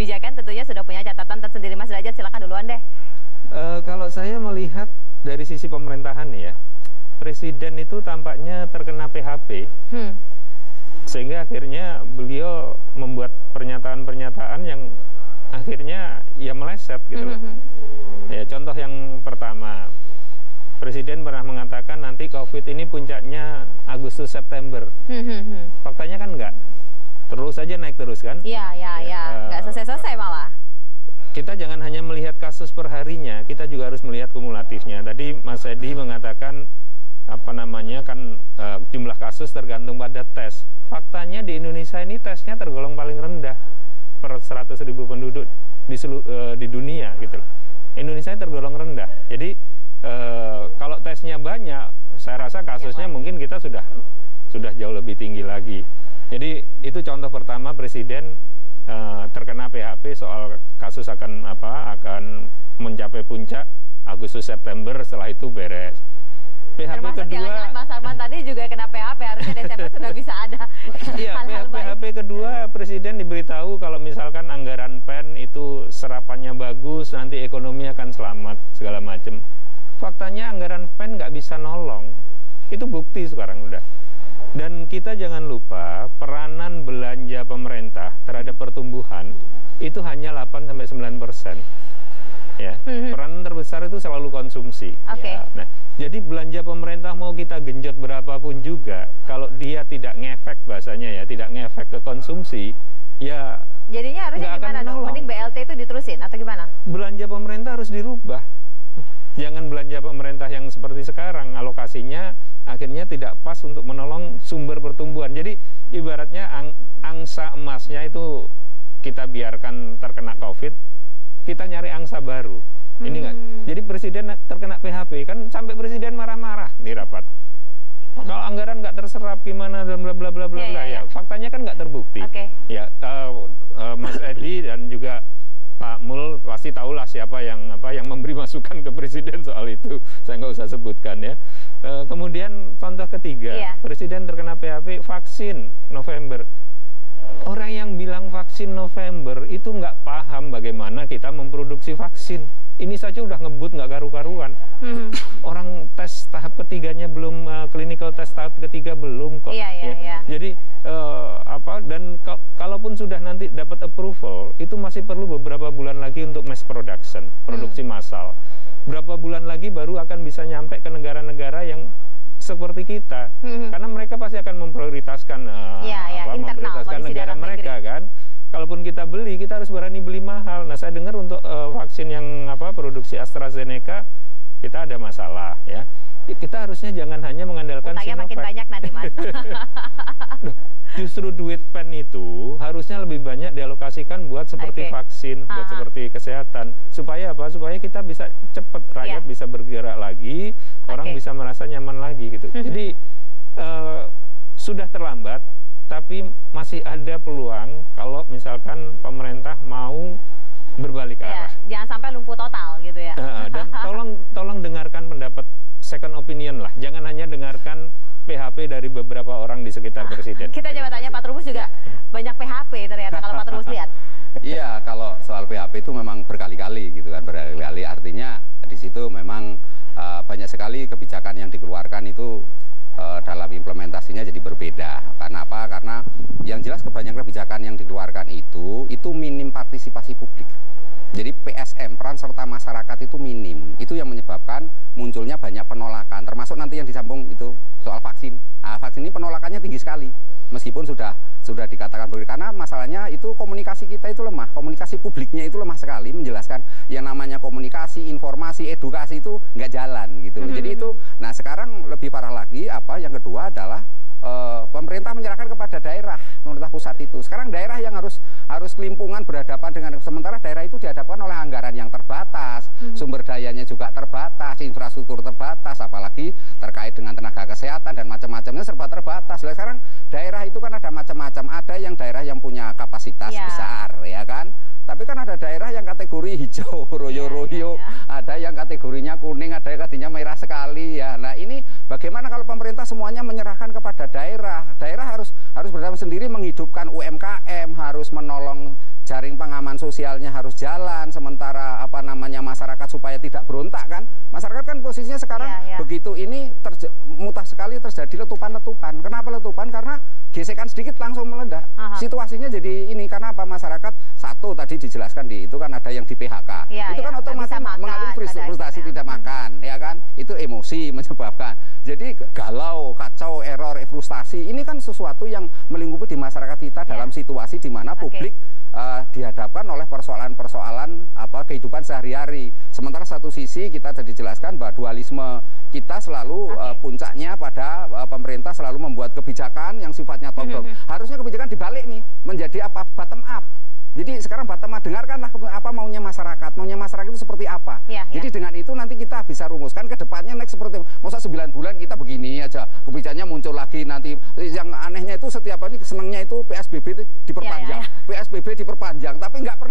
kebijakan tentunya sudah punya catatan tersendiri. Mas Derajat, silakan duluan deh. Kalau saya melihat dari sisi pemerintahan nih ya, Presiden itu tampaknya terkena PHP, sehingga akhirnya beliau membuat pernyataan-pernyataan yang akhirnya ya meleset gitu loh. Ya, contoh yang pertama, Presiden pernah mengatakan nanti COVID ini puncaknya Agustus September. Faktanya kan enggak, terus aja naik terus kan? Iya, nggak selesai-selesai malah. Kita jangan hanya melihat kasus per harinya, kita juga harus melihat kumulatifnya. Tadi Mas Edi mengatakan jumlah kasus tergantung pada tes. Faktanya di Indonesia ini tesnya tergolong paling rendah per 100.000 penduduk di dunia gitu. Indonesia tergolong rendah. Jadi kalau tesnya banyak, saya rasa kasusnya mungkin kita sudah jauh lebih tinggi lagi. Jadi itu contoh pertama Presiden terkena PHP soal kasus akan mencapai puncak Agustus September, setelah itu beres. PHP termasuk kedua, jangan-jangan Mas Arman tadi juga kena PHP, harusnya Desember sudah bisa ada. Iya, PHP kedua Presiden diberitahu kalau misalkan anggaran PEN itu serapannya bagus, nanti ekonomi akan selamat segala macam. Faktanya anggaran PEN nggak bisa nolong, itu bukti sekarang udah. Dan kita jangan lupa peranan belanja pemerintah terhadap pertumbuhan itu hanya 8-9%. Ya, peranan terbesar itu selalu konsumsi. Nah, jadi belanja pemerintah mau kita genjot berapapun juga, kalau dia tidak ngefek bahasanya ya, tidak ngefek ke konsumsi, ya jadinya harusnya gimana dong? Mending BLT itu diterusin atau gimana? Belanja pemerintah harus dirubah. Jangan belanja pemerintah yang seperti sekarang, alokasinya akhirnya tidak pas untuk menolong sumber pertumbuhan. Jadi ibaratnya angsa emasnya itu kita biarkan terkena COVID, kita nyari angsa baru. Ini enggak. Jadi Presiden terkena PHP, kan sampai Presiden marah-marah di rapat. Kalau anggaran nggak terserap gimana dan bla bla bla bla bla ya. Faktanya kan nggak terbukti. Ya, Mas Edi dan juga Pak Mul pasti tahulah siapa yang memberi masukan ke Presiden soal itu. Saya nggak usah sebutkan ya. Kemudian contoh ketiga, Presiden terkena PHP vaksin November. Orang yang bilang vaksin November itu nggak paham bagaimana kita memproduksi vaksin. Ini saja udah ngebut nggak karu-karuan. Orang tes tahap ketiganya belum, clinical test tahap ketiga belum kok. Jadi kalaupun sudah nanti dapat approval, itu masih perlu beberapa bulan lagi untuk mass production, produksi massal. Berapa bulan lagi baru akan bisa nyampe ke negara-negara yang seperti kita, karena mereka pasti akan memprioritaskan negara mereka kan. Kalaupun kita beli, kita harus berani beli mahal. Nah, saya dengar untuk vaksin yang produksi AstraZeneca kita ada masalah ya. Kita harusnya jangan hanya mengandalkan Sinovac. Makin banyak nanti Mas. Justru duit PEN itu harusnya lebih banyak dialokasikan buat seperti vaksin, buat seperti kesehatan. Supaya apa? Supaya kita bisa cepat, rakyat bisa bergerak lagi, orang bisa merasa nyaman lagi gitu. Jadi sudah terlambat, tapi masih ada peluang kalau misalkan pemerintah mau berbalik arah. Jangan sampai lumpuh total gitu ya. Dan tolong dengarkan pendapat second opinion lah. Jangan hanya dengarkan PHP dari beberapa orang di sekitar Presiden. Kita coba tanya Pak Trubus juga banyak PHP ternyata kalau Pak Trubus lihat. Iya, kalau soal PHP itu memang berkali-kali gitu kan, berkali-kali. Artinya di situ memang banyak sekali kebijakan yang dikeluarkan itu dalam implementasinya jadi berbeda. Karena apa? Karena yang jelas kebanyakan kebijakan yang dikeluarkan itu minim partisipasi publik. Jadi PSM, peran serta masyarakat itu minim. Itu yang menyebabkan munculnya banyak penolakan. Termasuk nanti yang disambung itu soal vaksin. Vaksin ini penolakannya tinggi sekali. Meskipun sudah dikatakan berbeda. Karena masalahnya itu komunikasi kita itu lemah. Komunikasi publiknya itu lemah sekali menjelaskan yang namanya komunikasi, informasi, edukasi itu nggak jalan gitu. Jadi itu, nah sekarang lebih parah lagi yang kedua adalah pemerintah menyerahkan kepada daerah, pemerintah pusat itu. Sekarang daerah yang harus kelimpungan berhadapan dengan, sementara daerah itu dihadapkan oleh anggaran yang terbatas, sumber dayanya juga terbatas, infrastruktur terbatas, apalagi terkait dengan tenaga kesehatan dan macam-macamnya serba terbatas. Sekarang daerah itu kan ada macam-macam, ada yang daerah yang punya kapasitas besar, ya kan? Tapi kan ada daerah yang kategori hijau, royo-royo, ada yang kategorinya kuning, ada yang kategorinya merah sekali ya. Nah ini bagaimana kalau pemerintah semuanya menyerahkan kepada daerah? Daerah harus berdamai sendiri menghidupkan UMKM, harus menolong jaring pengaman sosialnya harus jalan, sementara apa namanya masyarakat supaya tidak berontak kan. Masyarakat kan posisinya sekarang begitu ini mutah sekali terjadi letupan-letupan. Kenapa letupan? Karena gesekan sedikit langsung meledak. Situasinya jadi ini karena apa? Masyarakat satu tadi dijelaskan di itu kan ada yang di PHK. Itu kan otomatis mengalami frustasi tidak makan, ya kan? Itu emosi menyebabkan. Jadi galau, kacau, error, frustasi ini kan sesuatu yang melingkupi di masyarakat kita dalam situasi di mana publik dihadapkan oleh persoalan-persoalan kehidupan sehari-hari. Sementara satu sisi kita tadi jelaskan bahwa dualisme kita selalu puncaknya pada pemerintah selalu membuat kebijakan yang sifatnya top-down. Harusnya kebijakan dibalik nih menjadi apa? Bottom up. Jadi sekarang bottom up, dengarkanlah apa maunya masyarakat. Maunya masyarakat itu seperti apa. Jadi dengan itu nanti kita bisa rumuskan ke depannya next seperti masa 9 bulan kita begini aja. Kebijakannya muncul lagi nanti. Yang anehnya itu setiap hari senangnya itu PSBB diperpanjang. PSBB diperpanjang, tapi nggak pernah